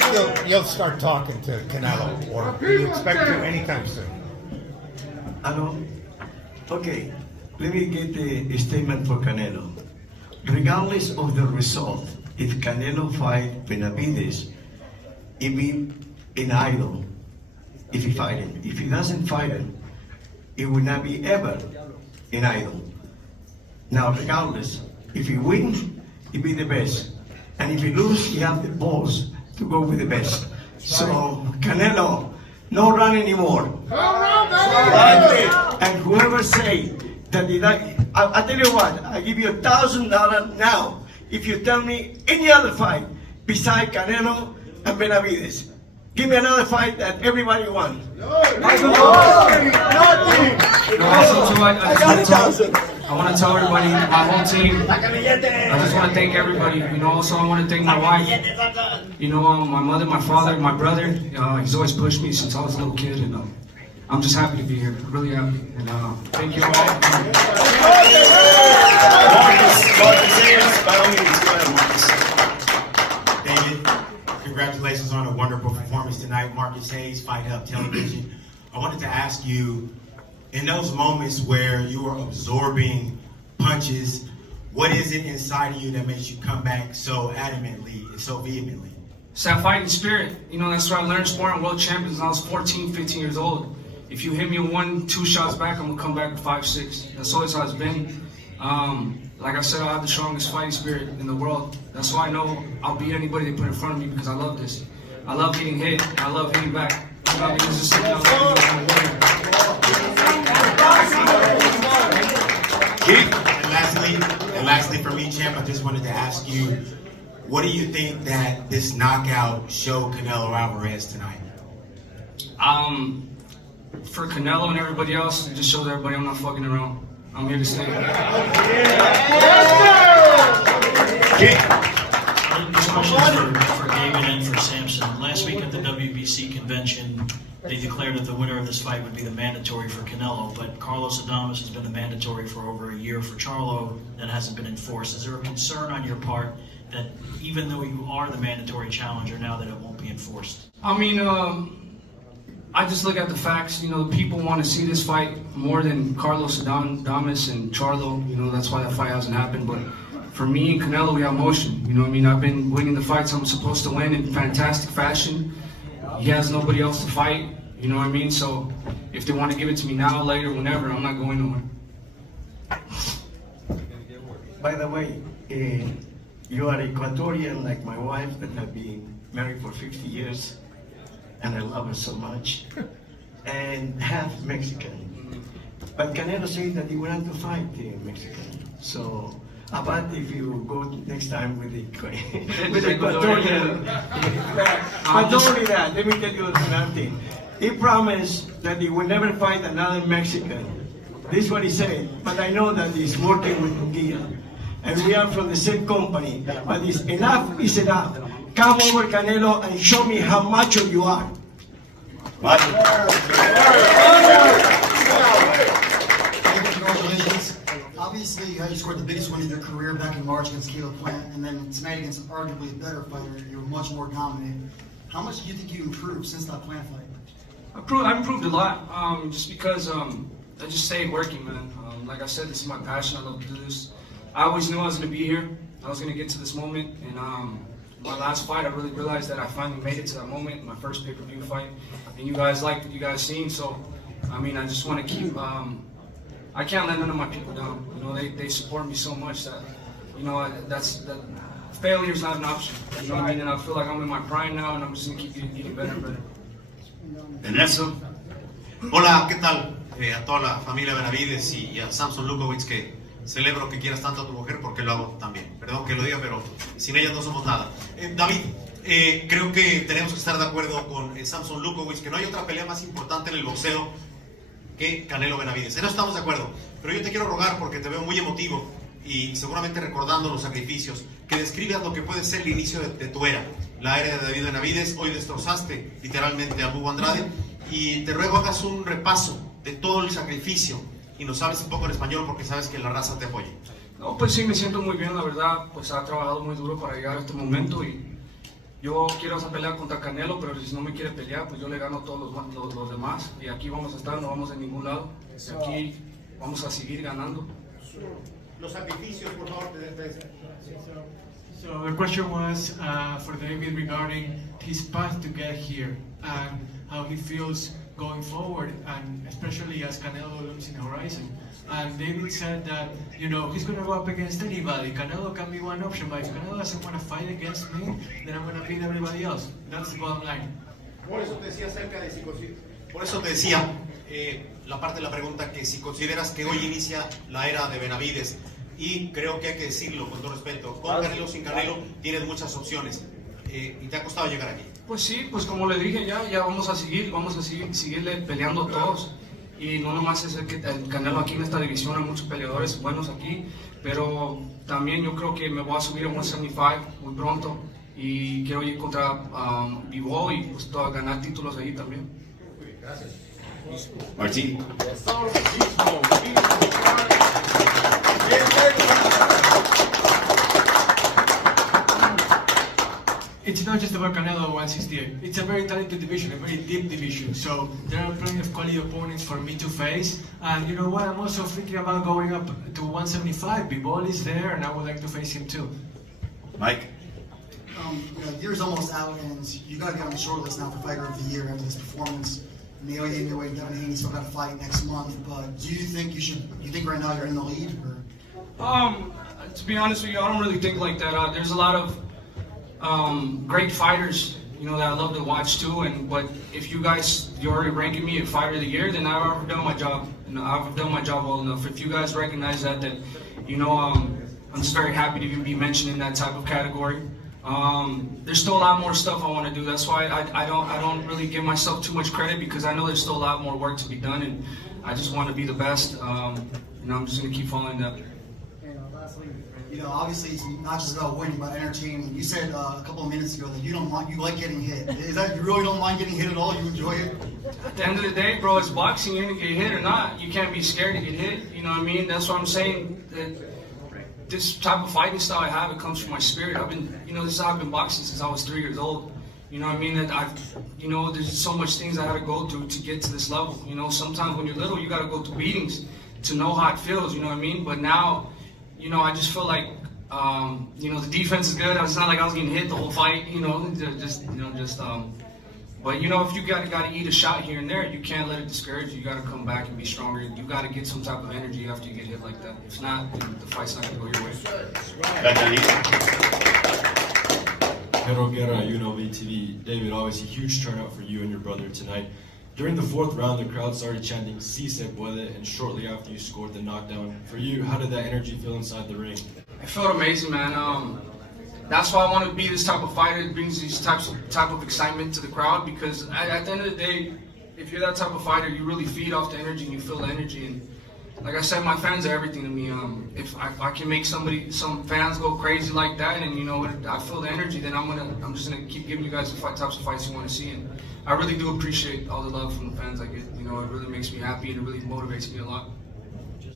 think you'll start talking to Canelo, or do you expect to anytime soon? Hello? Okay, let me get a statement for Canelo. Regardless of the result, if Canelo fight Benavidez, it be an idol if he fight him. If he doesn't fight him, it will not be ever an idol. Now, regardless, if he wins, he be the best. And if he lose, he have the balls to go with the best. So, Canelo, no run anymore. And whoever say that I tell you what, I give you $1,000 now if you tell me any other fight beside Canelo and Benavidez. Give me another fight that everybody wants. I want to tell everybody, my whole team, I just want to thank everybody. Also I want to thank my wife, my mother, my father, my brother. He's always pushed me since I was a little kid, and I'm just happy to be here, really happy. And thank you all. David, congratulations on a wonderful performance tonight. Marcus Hayes, Fight Hub Television. I wanted to ask you, in those moments where you are absorbing punches, what is it inside of you that makes you come back so adamantly and so vehemently? It's that fighting spirit. That's where I learned sparring world champions when I was 14, 15 years old. If you hit me 1, 2 shots back, I'm gonna come back with 5, 6. That's always how it's been. Like I said, I have the strongest fighting spirit in the world. That's why I know I'll beat anybody they put in front of me, because I love this. I love getting hit, and I love hitting back. Because it's something else And lastly for me, champ, I just wanted to ask you, what do you think that this knockout showed Canelo Alvarez tonight? For Canelo and everybody else, it just shows everybody I'm not fucking around. I'm here to stay. This question is for David and for Samson. Last week at the WBC convention, they declared that the winner of this fight would be the mandatory for Canelo, but Carlos Adames has been the mandatory for over a year for Charlo that hasn't been enforced. Is there a concern on your part that even though you are the mandatory challenger now, that it won't be enforced? I just look at the facts. The people want to see this fight more than Carlos Adames and Charlo. That's why that fight hasn't happened. But for me and Canelo, we have motion. I've been winning the fights I'm supposed to win in fantastic fashion. He has nobody else to fight. So if they want to give it to me now, later, whenever, I'm not going nowhere. By the way, you are Ecuadorian like my wife that have been married for 50 years. And I love her so much, and half Mexican. But Canelo said that he wanted to fight Mexican. So, about if you go next time with the Ecuadorian, but not only that, let me tell you another thing. He promised that he will never fight another Mexican. This is what he said, but I know that he's working with Munguia. And we are from the same company, but enough is enough. Come over, Canelo, and show me how macho you are. Congratulations. Obviously, you scored the biggest win of your career back in March against Caleb Plant, and then tonight against arguably a better fighter, you were much more dominant. How much do you think you improved since that Plant fight? I've improved a lot, just because I just stayed working, man. Like I said, this is my passion. I love to do this. I always knew I was going to be here. I was going to get to this moment, and my last fight, I really realized that I finally made it to that moment, my first pay-per-view fight, and you guys liked what you guys seen, so, I just want to keep, I can't let none of my people down. They support me so much that, that failure's not an option, and I feel like I'm in my prime now, and I'm just going to keep getting better and better. Nelson. Hola, ¿qué tal? A toda la familia Benavidez y a Samson Lukowicz, que celebro que quieras tanto a tu mujer porque lo hago también. Perdón que lo diga, pero sin ella no somos nada. David, creo que tenemos que estar de acuerdo con Samson Lukowicz, que no hay otra pelea más importante en el boxeo que Canelo Benavidez. En eso estamos de acuerdo. Pero yo te quiero rogar, porque te veo muy emotivo y seguramente recordando los sacrificios, que describas lo que puede ser el inicio de tu era, la era de David Benavidez. Hoy destrozaste literalmente a K.O Andrade y te ruego hagas un repaso de todo el sacrificio y nos hables un poco en español, porque sabes que la raza te apoya. No, pues sí, me siento muy bien, la verdad. Pues ha trabajado muy duro para llegar a este momento y Yo quiero esa pelea contra Canelo, pero si no me quiere pelear, pues yo le gano a todos los demás. Y aquí vamos a estar, no vamos a ningún lado. Y aquí vamos a seguir ganando. Los sacrificios, por favor, So the question was for David regarding his path to get here and how he feels going forward, and especially as Canelo looms in the horizon. And David said that, you know, he's going to go up against anybody. Canelo can be one option, but if Canelo doesn't want to fight against me, then I'm going to beat everybody else. That's the bottom line. Por eso te decía acerca de si Por eso te decía la parte de la pregunta que si consideras que hoy inicia la era de Benavidez, y creo que hay que decirlo con todo respeto, con Canelo, sin Canelo, tienes muchas opciones y te ha costado llegar aquí. Pues sí, pues como le dije ya vamos a seguirle peleando todos. Y no nomás es el Canelo aquí en esta división, hay muchos peleadores buenos aquí, pero también yo creo que me voy a subir a 175 muy pronto y quiero ir contra Vivo y pues ganar títulos ahí también. Gracias. Martín. It's not just about Canelo 168. It's a very talented division, a very deep division. So there are plenty of quality opponents for me to face. And you know what? I'm also thinking about going up to 175. Bivol is there, and I would like to face him too. Mike. You know, year's almost out, and you got to get on the short list now for Fighter of the Year after this performance. Nail in your way, Devin Haney's still got a fight next month. But do you think you think right now you're in the lead? Or? To be honest with you, I don't really think like that. There's a lot of great fighters, you know, that I love to watch too. But if you're already ranking me at Fighter of the Year, then I've already done my job. You know, I've done my job well enough. If you guys recognize that, then you know, I'm just very happy to even be mentioned in that type of category. There's still a lot more stuff I want to do. That's why I don't really give myself too much credit, because I know there's still a lot more work to be done, and I just want to be the best. And I'm just gonna keep following that. You know, obviously it's not just about winning, but entertaining. You said a couple of minutes ago that you like getting hit. Is that you really don't mind getting hit at all? You enjoy it? At the end of the day, bro, it's boxing. You're gonna get hit or not. You can't be scared to get hit. You know what I mean? That's what I'm saying. This type of fighting style I have, it comes from my spirit. This is how I've been boxing since I was 3 years old. You know what I mean? There's so much things I had to go through to get to this level. You know, sometimes when you're little, you got to go through beatings to know how it feels. You know what I mean? But now, you know, I just feel like, the defense is good. It's not like I was getting hit the whole fight. But you know, if you got to eat a shot here and there, you can't let it discourage you. You got to come back and be stronger. You got to get some type of energy after you get hit like that. If not, the fight's not going to go your way. Pedro Guerra, UNLV TV. David, obviously huge turnout for you and your brother tonight. During the fourth round, the crowd started chanting "Si se puede," and shortly after you scored the knockdown. For you, how did that energy feel inside the ring? It felt amazing, man. That's why I want to be this type of fighter. It brings these type of excitement to the crowd, because at the end of the day, if you're that type of fighter, you really feed off the energy and you feel the energy. And like I said, my fans are everything to me. If I can make some fans go crazy like that, and you know, I feel the energy, then I'm just gonna keep giving you guys the types of fights you want to see. And I really do appreciate all the love from the fans I get. You know, it really makes me happy and it really motivates me a lot.